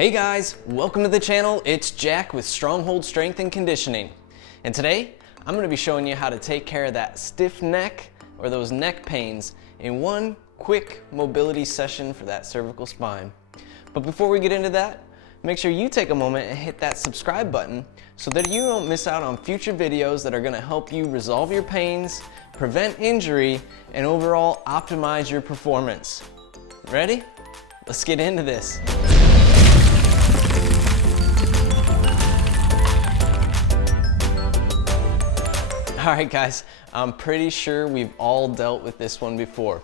Hey guys, welcome to the channel. It's Jack with Stronghold Strength and Conditioning. And today, I'm going to be showing you how to take care of that stiff neck or those neck pains in one quick mobility session for that cervical spine. But before we get into that, make sure you take a moment and hit that subscribe button so that you don't miss out on future videos that are going to help you resolve your pains, prevent injury, and overall optimize your performance. Ready? Let's get into this. All right guys, I'm pretty sure we've all dealt with this one before.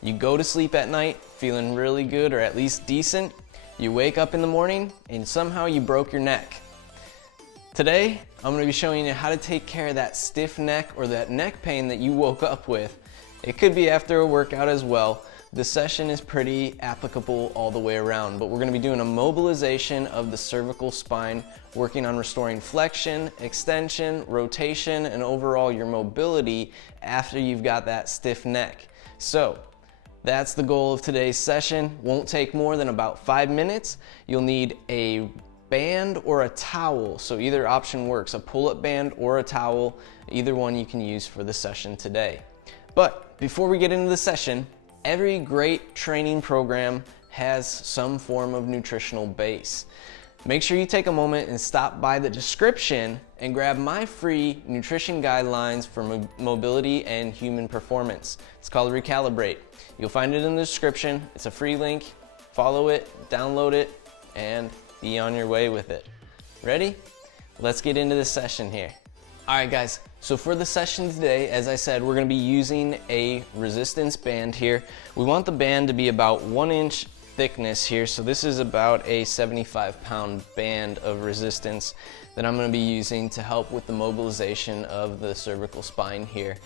You go to sleep at night feeling really good or at least decent. You wake up in the morning and somehow you broke your neck. Today, I'm going to be showing you how to take care of that stiff neck or that neck pain that you woke up with. It could be after a workout as well. The session is pretty applicable all the way around, but we're going to be doing a mobilization of the cervical spine, working on restoring flexion, extension, rotation, and overall your mobility after you've got that stiff neck. So that's the goal of today's session. Won't take more than about 5 minutes. You'll need a band or a towel, so either option works, a pull-up band or a towel. Either one you can use for the session today. But before we get into the session, every great training program has some form of nutritional base. Make sure you take a moment and stop by the description and grab my free nutrition guidelines for mobility and human performance. It's called Recalibrate. You'll find it in the description. It's a free link. Follow it, download it, and be on your way with it. Ready? Let's get into the session here. All right guys, so for the session today, as I said, we're going to be using a resistance band here. We want the band to be about 1 inch thickness here, so this is about a 75-pound band of resistance that I'm going to be using to help with the mobilization of the cervical spine here.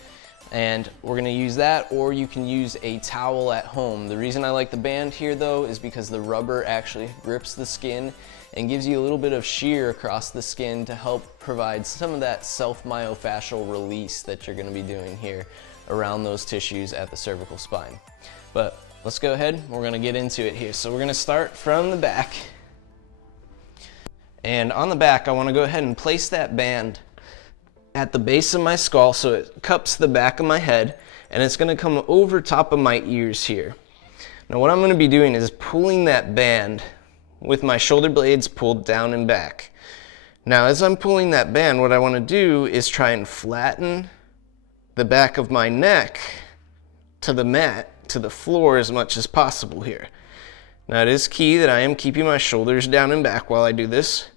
And we're going to use that, or you can use a towel at home. The reason I like the band here though is because the rubber actually grips the skin and gives you a little bit of shear across the skin to help provide some of that self-myofascial release that you're going to be doing here around those tissues at the cervical spine. But let's go ahead, we're going to get into it here. So we're going to start from the back. And on the back, I want to go ahead and place that band at the base of my skull so it cups the back of my head, and it's going to come over top of my ears here. Now what I'm going to be doing is pulling that band with my shoulder blades pulled down and back. Now as I'm pulling that band, what I want to do is try and flatten the back of my neck to the mat, to the floor as much as possible here. Now it is key that I am keeping my shoulders down and back while I do this.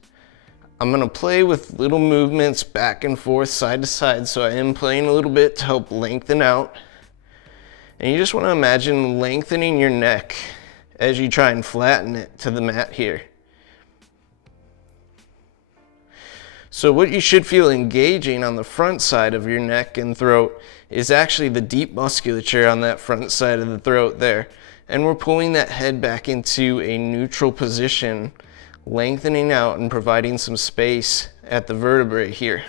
I'm going to play with little movements back and forth, side to side, so I am playing a little bit to help lengthen out. And you just want to imagine lengthening your neck as you try and flatten it to the mat here. So what you should feel engaging on the front side of your neck and throat is actually the deep musculature on that front side of the throat there. And we're pulling that head back into a neutral position, lengthening out and providing some space at the vertebrae here.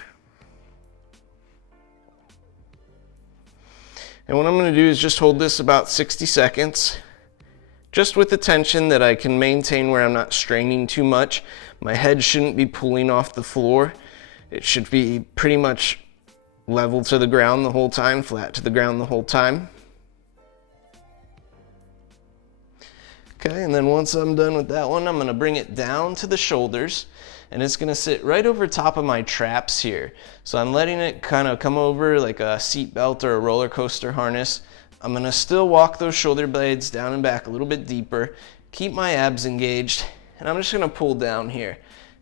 And what I'm going to do is just hold this about 60 seconds. Just with the tension that I can maintain where I'm not straining too much. My head shouldn't be pulling off the floor. It should be pretty much level to the ground the whole time, flat to the ground the whole time. Okay, and then once I'm done with that one, I'm going to bring it down to the shoulders, and it's going to sit right over top of my traps here. So I'm letting it kind of come over like a seat belt or a roller coaster harness. I'm going to still walk those shoulder blades down and back a little bit deeper, keep my abs engaged, and I'm just going to pull down here.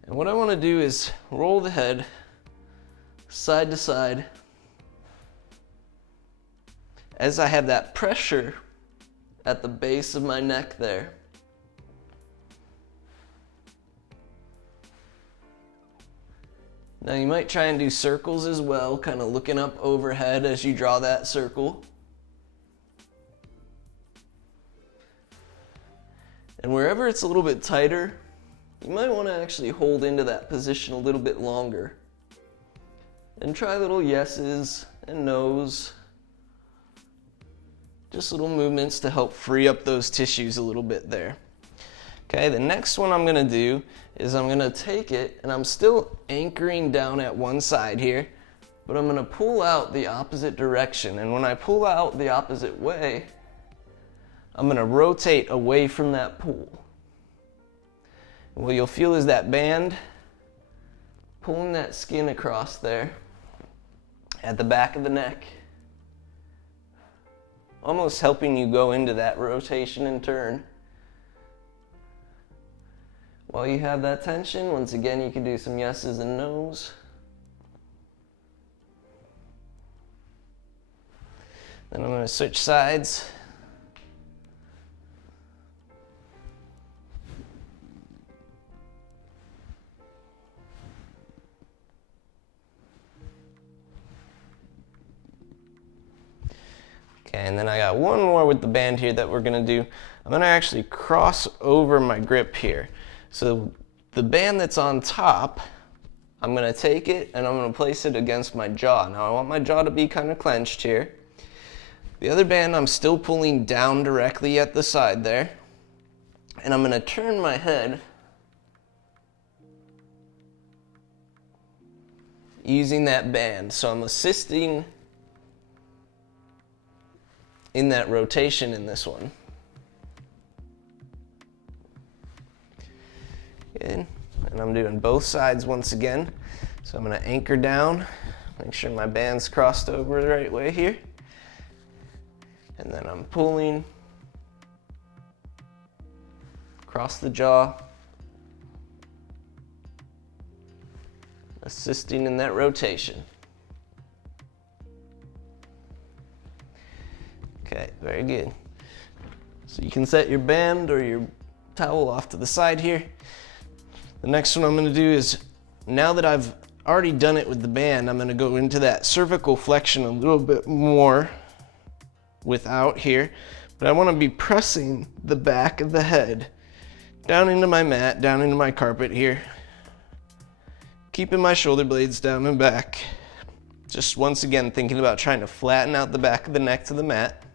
And what I want to do is roll the head side to side as I have that pressure at the base of my neck there. Now you might try and do circles as well, kind of looking up overhead as you draw that circle. And wherever it's a little bit tighter, you might want to actually hold into that position a little bit longer. And try little yeses and nos. Just little movements to help free up those tissues a little bit there. Okay, the next one I'm gonna do is I'm gonna take it, and I'm still anchoring down at one side here, but I'm gonna pull out the opposite direction. And when I pull out the opposite way, I'm gonna rotate away from that pool. And what you'll feel is that band pulling that skin across there at the back of the neck, almost helping you go into that rotation and turn. While you have that tension, once again, you can do some yeses and nos. Then I'm going to switch sides. Okay, and then I got one more with the band here that we're going to do. I'm going to actually cross over my grip here. So the band that's on top, I'm going to take it and I'm going to place it against my jaw. Now I want my jaw to be kind of clenched here. The other band I'm still pulling down directly at the side there. And I'm going to turn my head using that band. So I'm assisting in that rotation in this one. Good. And I'm doing both sides once again. So I'm going to anchor down, make sure my band's crossed over the right way here. And then I'm pulling across the jaw, assisting in that rotation. Okay, very good. So you can set your band or your towel off to the side here. The next one I'm going to do is, now that I've already done it with the band, I'm going to go into that cervical flexion a little bit more without here. But I want to be pressing the back of the head down into my mat, down into my carpet here. Keeping my shoulder blades down and back. Just once again thinking about trying to flatten out the back of the neck to the mat.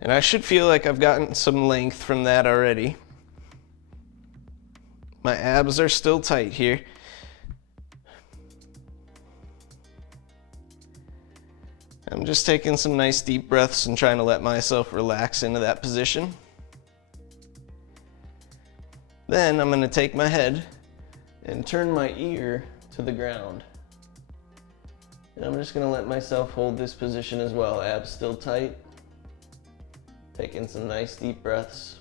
And I should feel like I've gotten some length from that already. My abs are still tight here. I'm just taking some nice deep breaths and trying to let myself relax into that position. Then I'm going to take my head and turn my ear to the ground. And I'm just going to let myself hold this position as well. Abs still tight. Taking some nice deep breaths.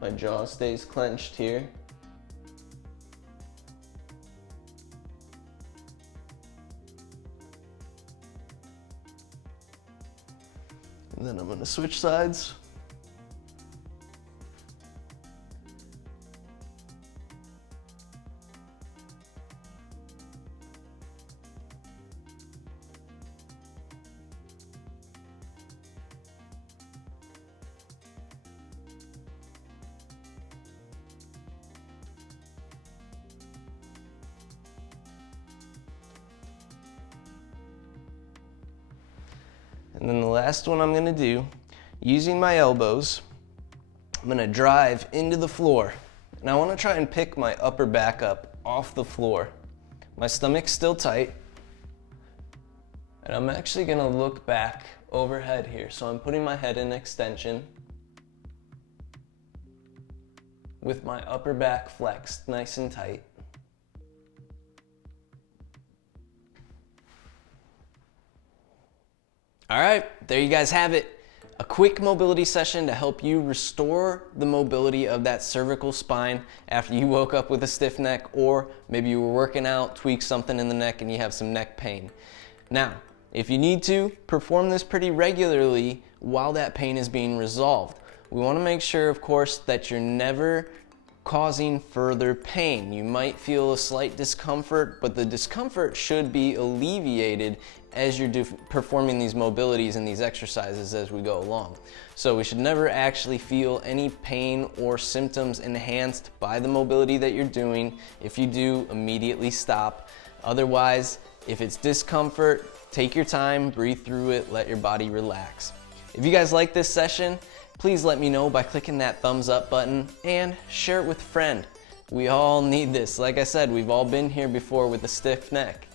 My jaw stays clenched here. And then I'm going to switch sides. And then the last one I'm going to do, using my elbows, I'm going to drive into the floor. And I want to try and pick my upper back up off the floor. My stomach's still tight. And I'm actually going to look back overhead here. So I'm putting my head in extension with my upper back flexed nice and tight. All right, there you guys have it. A quick mobility session to help you restore the mobility of that cervical spine after you woke up with a stiff neck, or maybe you were working out, tweaked something in the neck, and you have some neck pain. Now, if you need to, perform this pretty regularly while that pain is being resolved. We want to make sure, of course, that you're never causing further pain. You might feel a slight discomfort, but the discomfort should be alleviated as you're performing these mobilities and these exercises as we go along. So we should never actually feel any pain or symptoms enhanced by the mobility that you're doing. If you do, immediately stop. Otherwise, if it's discomfort, take your time, breathe through it, let your body relax. If you guys like this session, please let me know by clicking that thumbs up button and share it with a friend. We all need this. Like I said, we've all been here before with a stiff neck.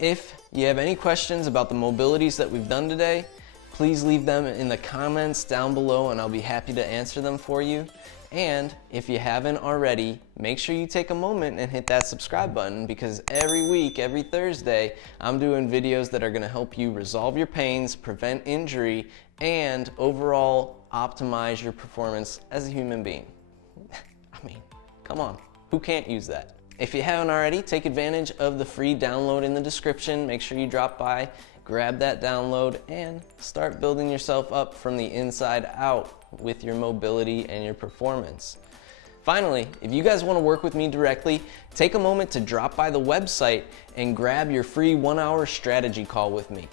If you have any questions about the mobilities that we've done today, please leave them in the comments down below and I'll be happy to answer them for you. And if you haven't already, make sure you take a moment and hit that subscribe button, because every week, every Thursday, I'm doing videos that are gonna help you resolve your pains, prevent injury, and overall optimize your performance as a human being. I mean, come on, who can't use that? If you haven't already, take advantage of the free download in the description. Make sure you drop by, grab that download, and start building yourself up from the inside out with your mobility and your performance. Finally, if you guys want to work with me directly, take a moment to drop by the website and grab your free 1-hour strategy call with me.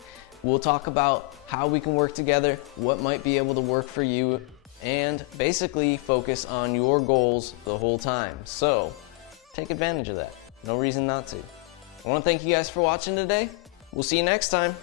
We'll talk about how we can work together, what might be able to work for you, and basically focus on your goals the whole time. So take advantage of that. No reason not to. I want to thank you guys for watching today. We'll see you next time.